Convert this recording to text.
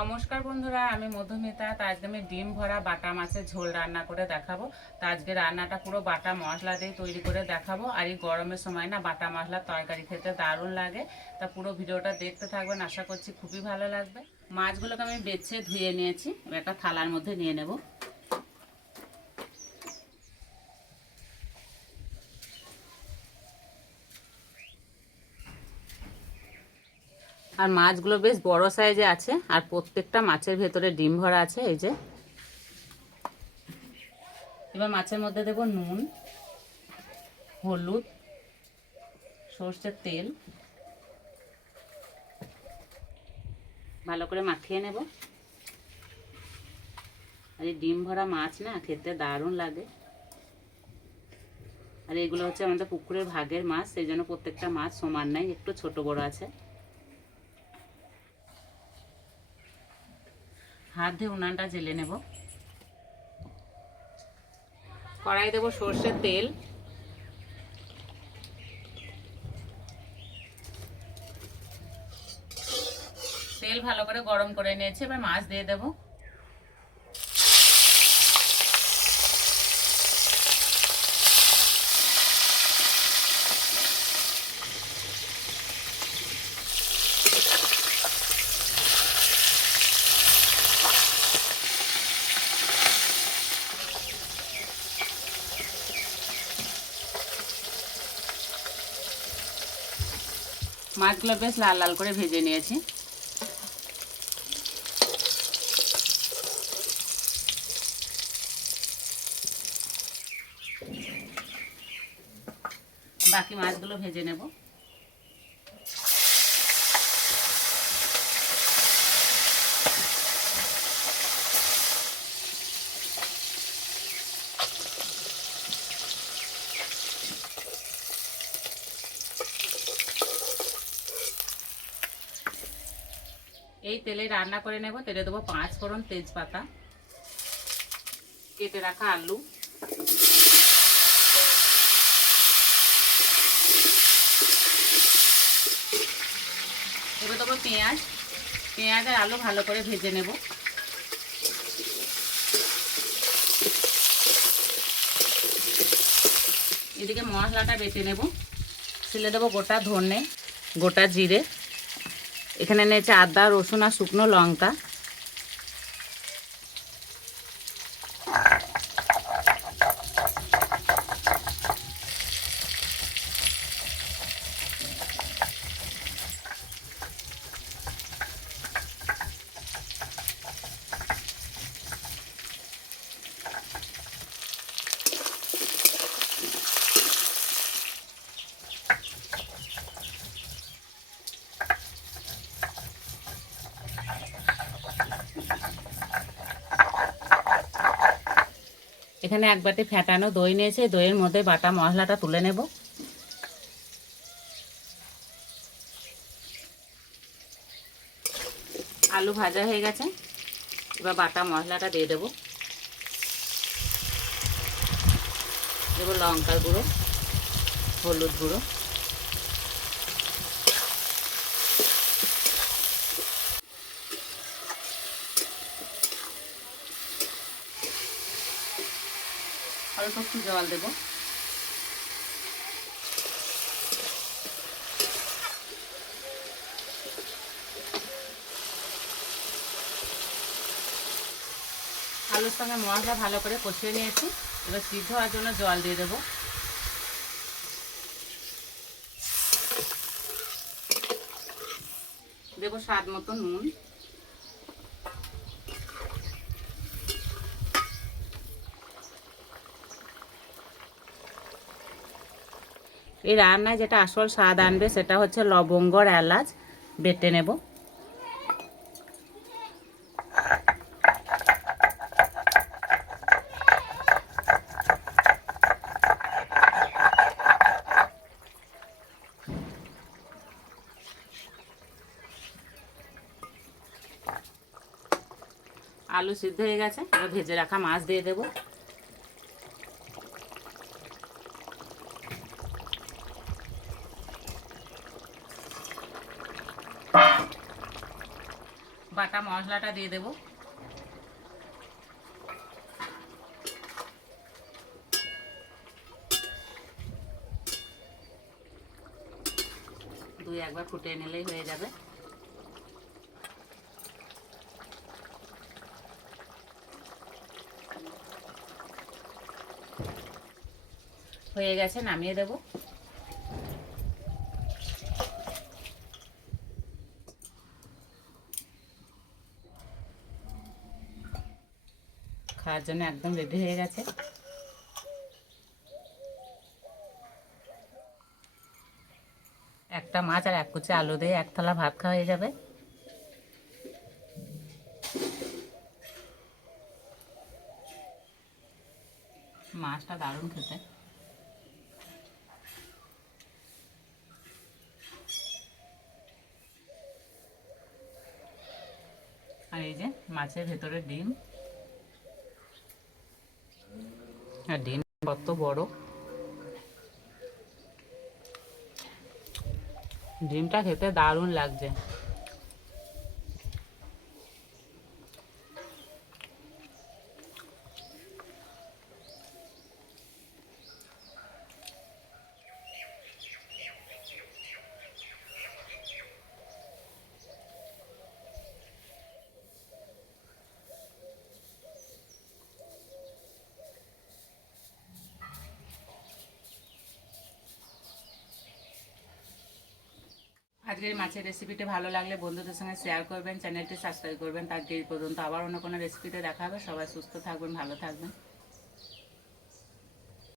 নমস্কার বন্ধুরা, আমি মধুমিতা। তো আজকে আমি ডিম ভরা বাটা মাছের ঝোল রান্না করে দেখাবো। তো আজকে রান্নাটা পুরো বাটা মশলা দিয়ে তৈরি করে দেখাবো। আর এই গরমের সময় না বাটা মশলার তরকারি খেতে দারুণ লাগে। তা পুরো ভিডিওটা দেখতে থাকবেন, আশা করছি খুবই ভালো লাগবে। মাছগুলোকে আমি বেছে ধুয়ে নিয়েছি, একটা থালার মধ্যে নিয়ে নেব। আর মাছগুলো বেশ বড় সাইজে আছে, আর প্রত্যেকটা মাছের ভেতরে ডিম ভরা আছে। এই যে এবার মাছের মধ্যে দেব নুন, হলুদ, সর্ষের তেল, ভালো করে মাখিয়ে নেব। আর এই ডিম ভরা মাছ না খেতে দারুণ লাগে। আর এগুলো হচ্ছে আমাদের পুকুরের ভাগের মাছ, সেই জন্য প্রত্যেকটা মাছ সমান নাই, একটু ছোট বড় আছে। হাত দিয়ে উনানটা জেলে নেব। কড়াই দেবো সর্ষের তেল, তেল ভালো করে গরম করে নিয়েছি। এবার মাছ দিয়ে দেবো। মাছগুলো বেশ লাল লাল করে ভেজে নিয়েছি। বাকি মাছগুলো ভেজে নেব। এই তেলে রান্না করে নেব। তেলে দেবো 5 ফোড়ন, তেজপাতা, কেটে রাখা আলু, এবার দেবো পেঁয়াজ। পেঁয়াজ আর আলু ভালো করে ভেজে নেব। এদিকে মশলাটা বেটে নেব। ছিলে দেবো গোটা ধনে, গোটা জিরে, এখানে নিয়েছে আদা, রসুন আর শুকনো লঙ্কা। এখানে এক বাটি ফেটানো দই নিয়েছে, দইয়ের মধ্যে বাটা মশলাটা তুলে নেব। আলু ভাজা হয়ে গেছে, এবার বাটা মশলাটা দিয়ে দেবো। দেবো লঙ্কার গুঁড়ো, হলুদ গুঁড়ো, অল্প একটু জল দেবো। আলুর সঙ্গে মশলা ভালো করে কষিয়ে নিয়েছি, এবার সিদ্ধ হওয়ার জন্য জল দিয়ে দেবো। দেবো স্বাদ মতো নুন। এই রান্নায় যেটা আসল স্বাদ আনবে সেটা হচ্ছে লবঙ্গ আর এলাচ, বেটে নেব। আলু সিদ্ধ হয়ে গেছে, এবার ভেজে রাখা মাছ দিয়ে দেবো। বাটা মশলাটা দিয়ে দেব। দুই একবার ফুটিয়ে নিলেই হয়ে যাবে। হয়ে গেছে, নামিয়ে দেব। খাওয়ার জন্য একদম রেডি হয়ে গেছে। একটা মাছ আর এক কুচি আলু দিয়ে এক থালা ভাত খাওয়া হয়ে যাবে। মাছটা দারুণ খেতে। আর এই যে মাছের ভেতরে ডিম, আর ডিম কত বড়, ডিমটা খেতে দারুণ লাগছে। আজকের মাছের রেসিপিটি ভালো লাগলে বন্ধুদের সঙ্গে শেয়ার করবেন, চ্যানেলটি সাবস্ক্রাইব করবেন। আজকে এই পর্যন্ত, আবার অন্য কোনো রেসিপিতে দেখা হবে। সবাই সুস্থ থাকবেন, ভালো থাকবেন।